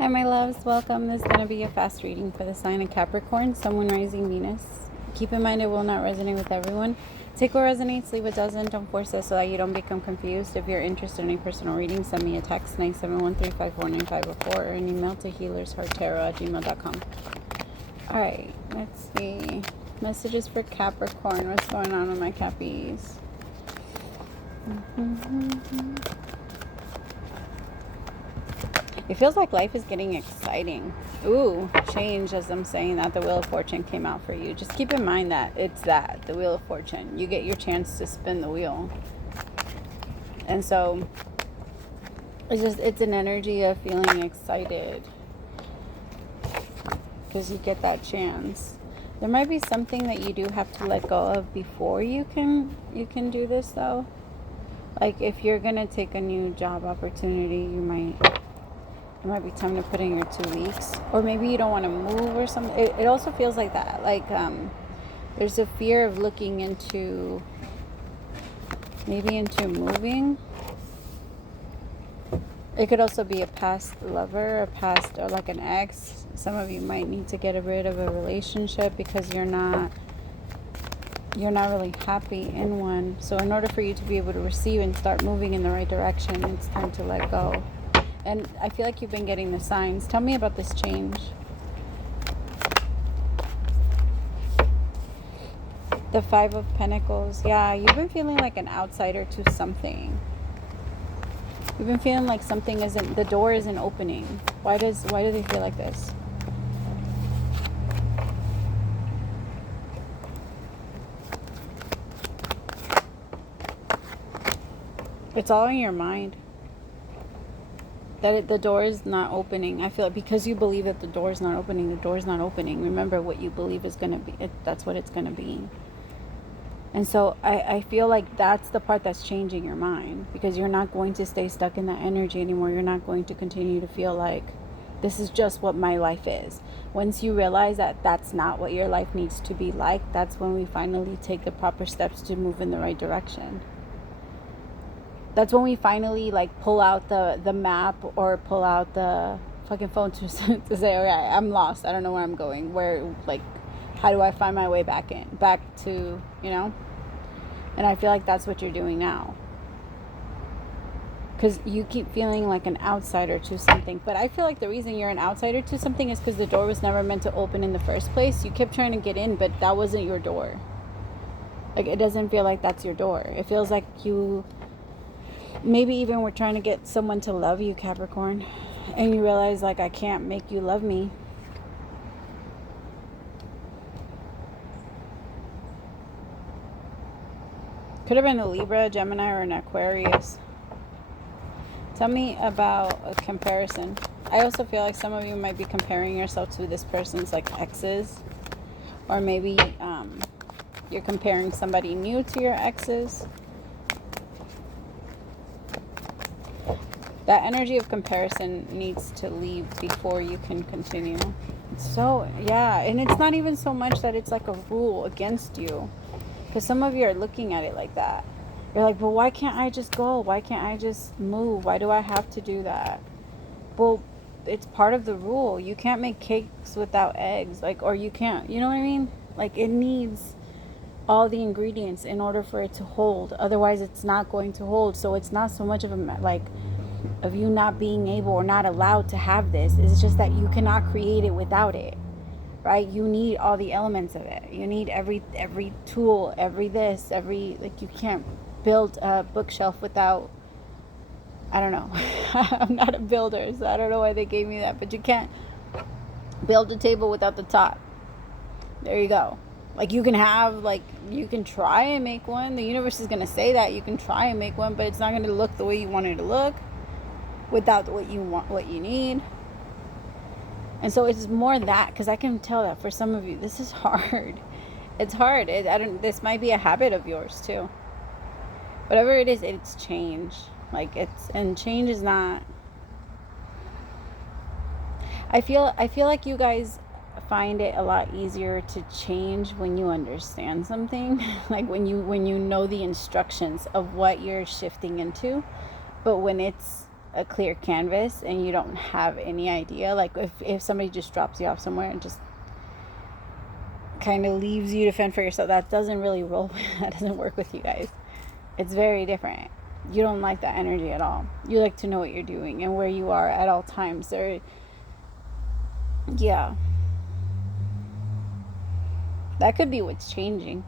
Hi, my loves. Welcome. This is going to be a fast reading for the sign of Capricorn, Sun, Moon, Rising, Venus. Keep in mind it will not resonate with everyone. Take what resonates, leave what doesn't. Don't force it so that you don't become confused. If you're interested in a personal reading, send me a text 971-354-9504 or an email to HealersHeartTarot@gmail.com. Alright, let's see. Messages for Capricorn. What's going on with my Cappies? It feels like life is getting exciting. Ooh, change, as I'm saying that. The Wheel of Fortune came out for you. Just keep in mind that it's that, the Wheel of Fortune. You get your chance to spin the wheel. And so, it's an energy of feeling excited. Because you get that chance. There might be something that you do have to let go of before you can do this, though. Like, if you're going to take a new job opportunity, it might be time to put in your 2 weeks. Or maybe you don't want to move or something. It also feels like that. Like, there's a fear of looking into, maybe into moving. It could also be a past lover, or like an ex. Some of you might need to get rid of a relationship because you're not really happy in one. So in order for you to be able to receive and start moving in the right direction, it's time to let go. And I feel like you've been getting the signs. Tell me about this change. The Five of Pentacles. Yeah, you've been feeling like an outsider to something. You've been feeling like the door isn't opening. Why do they feel like this? It's all in your mind. That the door is not opening. I feel like because you believe that the door is not opening, the door is not opening. Remember, what you believe is going to be, that's what it's going to be. And so I feel like that's the part that's changing your mind, because you're not going to stay stuck in that energy anymore. You're not going to continue to feel like this is just what my life is. Once you realize that that's not what your life needs to be like, that's when we finally take the proper steps to move in the right direction. That's when we finally like pull out the map or pull out the fucking phone to say, okay, I'm lost. I don't know where I'm going. How do I find my way back to, And I feel like that's what you're doing now. Because you keep feeling like an outsider to something. But I feel like the reason you're an outsider to something is because the door was never meant to open in the first place. You kept trying to get in, but that wasn't your door. Like, it doesn't feel like that's your door. It feels like you... Maybe even we're trying to get someone to love you, Capricorn. And you realize, like, I can't make you love me. Could have been a Libra, Gemini, or an Aquarius. Tell me about a comparison. I also feel like some of you might be comparing yourself to this person's, like, exes. Or maybe you're comparing somebody new to your exes. That energy of comparison needs to leave before you can continue. So, yeah, and it's not even so much that it's like a rule against you. Because some of you are looking at it like that. You're like, well, why can't I just go? Why can't I just move? Why do I have to do that? Well, it's part of the rule. You can't make cakes without eggs. Or you can't, you know what I mean? Like, it needs all the ingredients in order for it to hold. Otherwise, it's not going to hold. So it's not so much of of you not being able or not allowed to have this. It's just that you cannot create it without it, right? You need all the elements of it. You need every tool, you can't build a bookshelf without, I don't know. I'm not a builder, so I don't know why they gave me that, but you can't build a table without the top. There you go. Like, you can try and make one. The universe is going to say that you can try and make one, but it's not going to look the way you want it to look without what you need. And so it's more that, because I can tell that for some of you, this is hard. It's hard. This might be a habit of yours too. Whatever it is, it's change. And change is not... I feel like you guys find it a lot easier to change when you understand something. Like when you know the instructions of what you're shifting into. But when it's a clear canvas and you don't have any idea, like if somebody just drops you off somewhere and just kind of leaves you to fend for yourself, that doesn't really roll. That doesn't work with you guys. It's very different. You don't like that energy at all. You like to know what you're doing and where you are at all times. Yeah, that could be what's changing.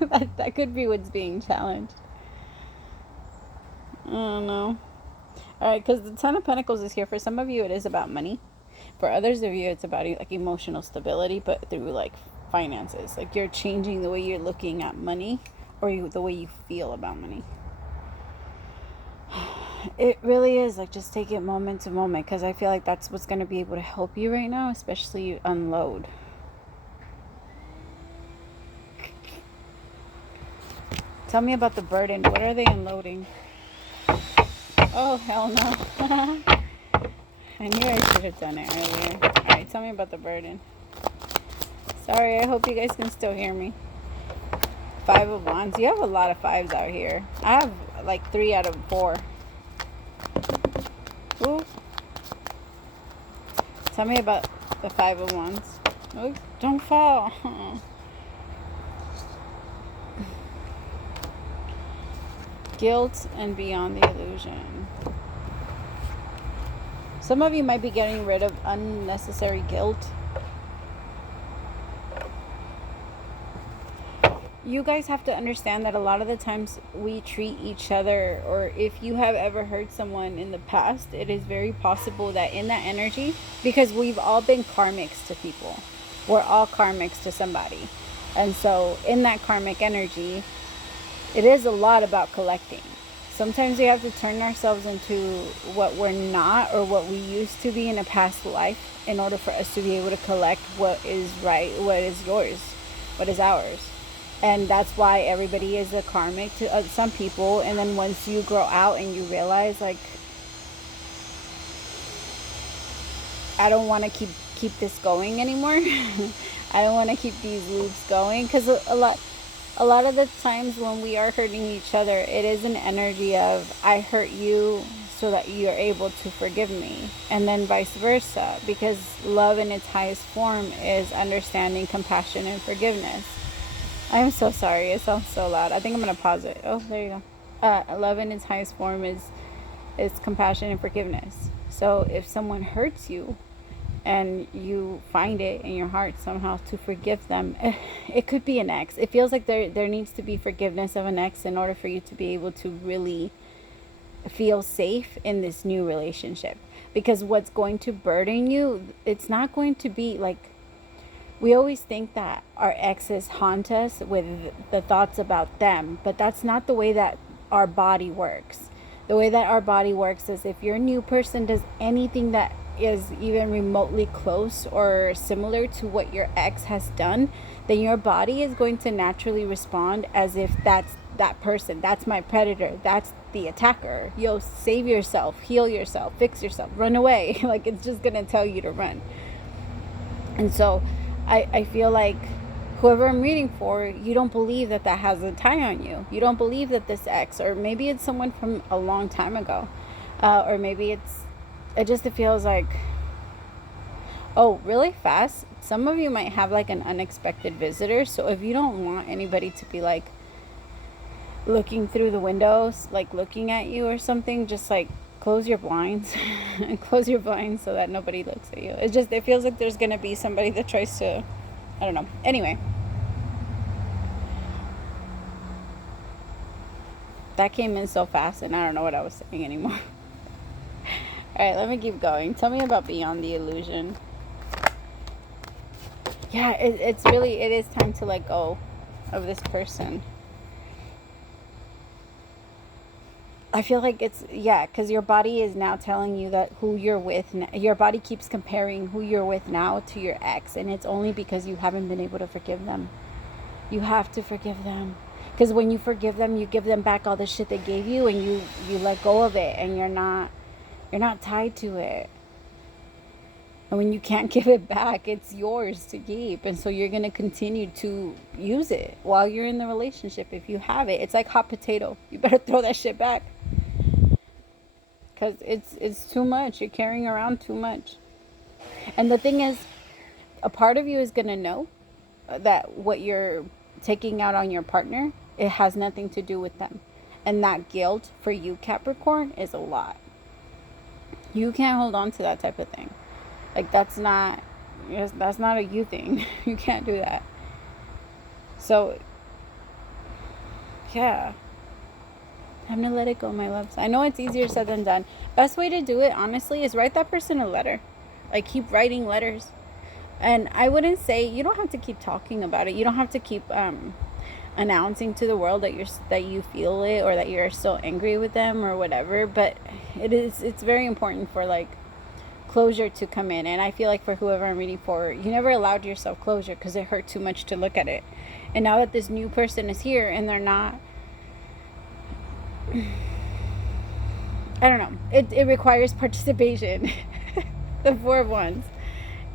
that could be what's being challenged. I don't know. All right, because the Ten of Pentacles is here. For some of you, it is about money. For others of you, it's about like emotional stability, but through like finances. Like you're changing the way you're looking at money, or the way you feel about money. It really is like, just take it moment to moment, because I feel like that's what's going to be able to help you right now, especially you unload. Tell me about the burden. What are they unloading? Oh, hell no. I knew I should have done it earlier. Alright, tell me about the burden. Sorry, I hope you guys can still hear me. 5 of Wands. You have a lot of 5s out here. I have like 3 out of 4. Ooh. Tell me about the 5 of Wands. Oh, don't fall. Guilt and beyond the illusion. Some of you might be getting rid of unnecessary guilt. You guys have to understand that a lot of the times we treat each other, or if you have ever hurt someone in the past, it is very possible that in that energy, because we've all been karmics to people. We're all karmics to somebody. And so in that karmic energy, it is a lot about collecting. Sometimes we have to turn ourselves into what we're not, or what we used to be in a past life, in order for us to be able to collect what is right, what is yours, what is ours. And that's why everybody is a karmic to some people. And then once you grow out and you realize, like, I don't want to keep this going anymore. I don't want to keep these loops going, because a lot of the times when we are hurting each other, it is an energy of, I hurt you so that you're able to forgive me, and then vice versa, because love in its highest form is understanding, compassion, and forgiveness. I'm so sorry, it sounds so loud. I think I'm gonna pause it. Oh, there you go. Love in its highest form is compassion and forgiveness. So if someone hurts you and you find it in your heart somehow to forgive them, it could be an ex. It feels like there needs to be forgiveness of an ex in order for you to be able to really feel safe in this new relationship. Because what's going to burden you, it's not going to be like, we always think that our exes haunt us with the thoughts about them, but that's not the way that our body works. The way that our body works is, if your new person does anything that is even remotely close or similar to what your ex has done, then your body is going to naturally respond as if that's that person, that's my predator, that's the attacker. Yo, save yourself, heal yourself, fix yourself, run away. Like, it's just gonna tell you to run. And so I feel like whoever I'm reading for, you don't believe that has a tie on you. You don't believe that this ex, or maybe it's someone from a long time ago, or maybe it feels like, oh, really fast. Some of you might have like an unexpected visitor. So if you don't want anybody to be like looking through the windows, like looking at you or something, just like close your blinds and close your blinds so that nobody looks at you. It feels like there's gonna be somebody that tries to, I don't know. Anyway, that came in so fast and I don't know what I was saying anymore. All right, let me keep going. Tell me about beyond the illusion. Yeah, it is time to let go of this person. I feel like because your body is now telling you that who you're with, your body keeps comparing who you're with now to your ex, and it's only because you haven't been able to forgive them. You have to forgive them, because when you forgive them, you give them back all the shit they gave you, and you let go of it, and you're not tied to it. And when you can't give it back, it's yours to keep, and so you're gonna continue to use it while you're in the relationship. If you have it, it's like hot potato. You better throw that shit back. because it's too much. You're carrying around too much. And the thing is, a part of you is going to know that what you're taking out on your partner, it has nothing to do with them. And that guilt for you, Capricorn, is a lot. You can't hold on to that type of thing. Like, that's not a you thing. You can't do that. So, yeah. I'm going to let it go, my loves. I know it's easier said than done. Best way to do it, honestly, is write that person a letter. Like, keep writing letters. And I wouldn't say, you don't have to keep talking about it. You don't have to keep announcing to the world that you feel it, or that you're still angry with them or whatever. But it's very important for, like, closure to come in. And I feel like for whoever I'm reading for, you never allowed yourself closure because it hurt too much to look at it. And now that this new person is here and they're not, I don't know, it requires participation. The Four of Wands.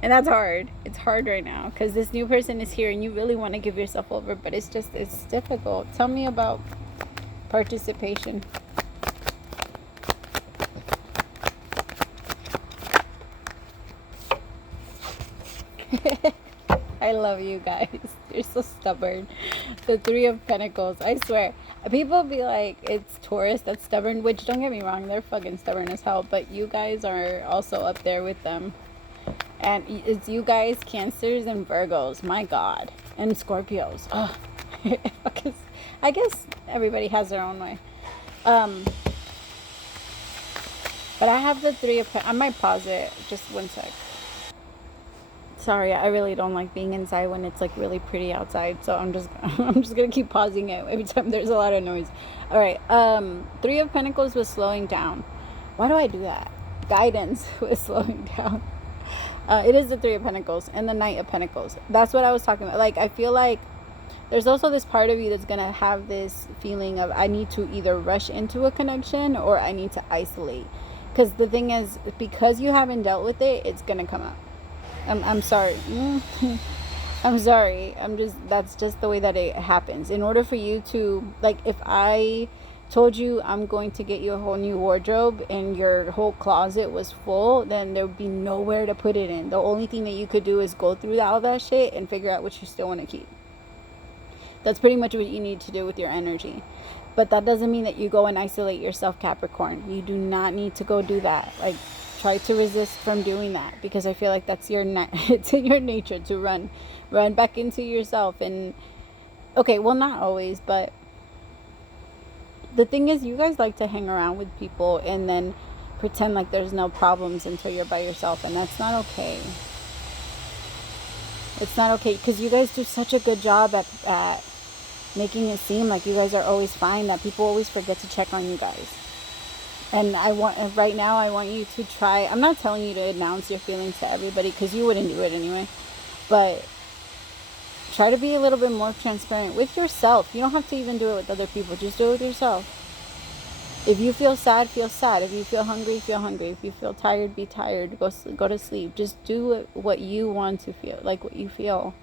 And that's hard. It's hard right now because this new person is here and you really want to give yourself over, but it's difficult. Tell me about participation. I love you guys. You're so stubborn. The Three of Pentacles. I swear. People be like, it's Taurus that's stubborn, which, don't get me wrong, they're fucking stubborn as hell, but you guys are also up there with them. And it's you guys, Cancers and Virgos. My God. And Scorpios. Ugh. I guess everybody has their own way. But I have the Three of Pentacles. I might pause it. Just one sec. Sorry, I really don't like being inside when it's, like, really pretty outside. So I'm just gonna keep pausing it every time there's a lot of noise. All right. Three of Pentacles was slowing down. Why do I do that? Guidance was slowing down. It is the Three of Pentacles and the Knight of Pentacles. That's what I was talking about. Like, I feel like there's also this part of you that's going to have this feeling of, I need to either rush into a connection or I need to isolate. Because the thing is, because you haven't dealt with it, it's going to come up. I'm sorry. I'm sorry. That's just the way that it happens. In order for you to, like, if I told you I'm going to get you a whole new wardrobe and your whole closet was full, then there would be nowhere to put it in. The only thing that you could do is go through all that shit and figure out what you still want to keep. That's pretty much what you need to do with your energy. But that doesn't mean that you go and isolate yourself, Capricorn. You do not need to go do that. Like, try to resist from doing that, because I feel like that's it's in your nature to run back into yourself. And okay, well, not always, but the thing is, you guys like to hang around with people and then pretend like there's no problems until you're by yourself. And that's not okay. It's not okay, because you guys do such a good job at making it seem like you guys are always fine, that people always forget to check on you guys. And right now I want you to try. I'm not telling you to announce your feelings to everybody, because you wouldn't do it anyway. But try to be a little bit more transparent with yourself. You don't have to even do it with other people. Just do it with yourself. If you feel sad, feel sad. If you feel hungry, feel hungry. If you feel tired, be tired. Go to sleep. Just do what you want to feel, like what you feel.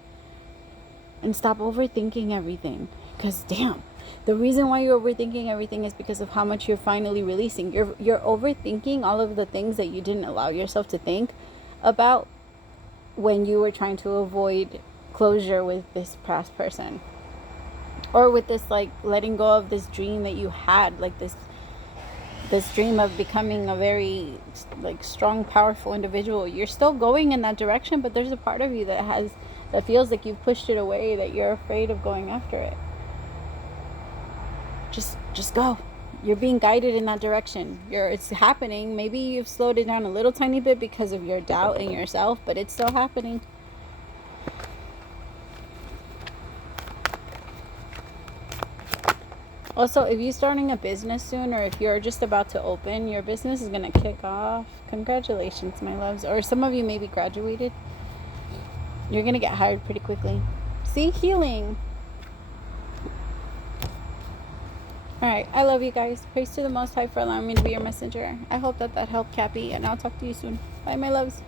And stop overthinking everything. Because damn, the reason why you're overthinking everything is because of how much you're finally releasing. You're overthinking all of the things that you didn't allow yourself to think about when you were trying to avoid closure with this past person, or with this, like, letting go of this dream that you had, like this dream of becoming a very, like, strong, powerful individual. You're still going in that direction, but there's a part of you that feels like you've pushed it away, that you're afraid of going after it. Just go. You're being guided in that direction. It's happening. Maybe you've slowed it down a little tiny bit because of your doubt in yourself, but it's still happening. Also, if you're starting a business soon, or if you're just about to open, your business is going to kick off. Congratulations, my loves. Or some of you maybe graduated. You're going to get hired pretty quickly. See? Healing. Alright, I love you guys. Praise to the Most High for allowing me to be your messenger. I hope that helped, Cappy, and I'll talk to you soon. Bye, my loves.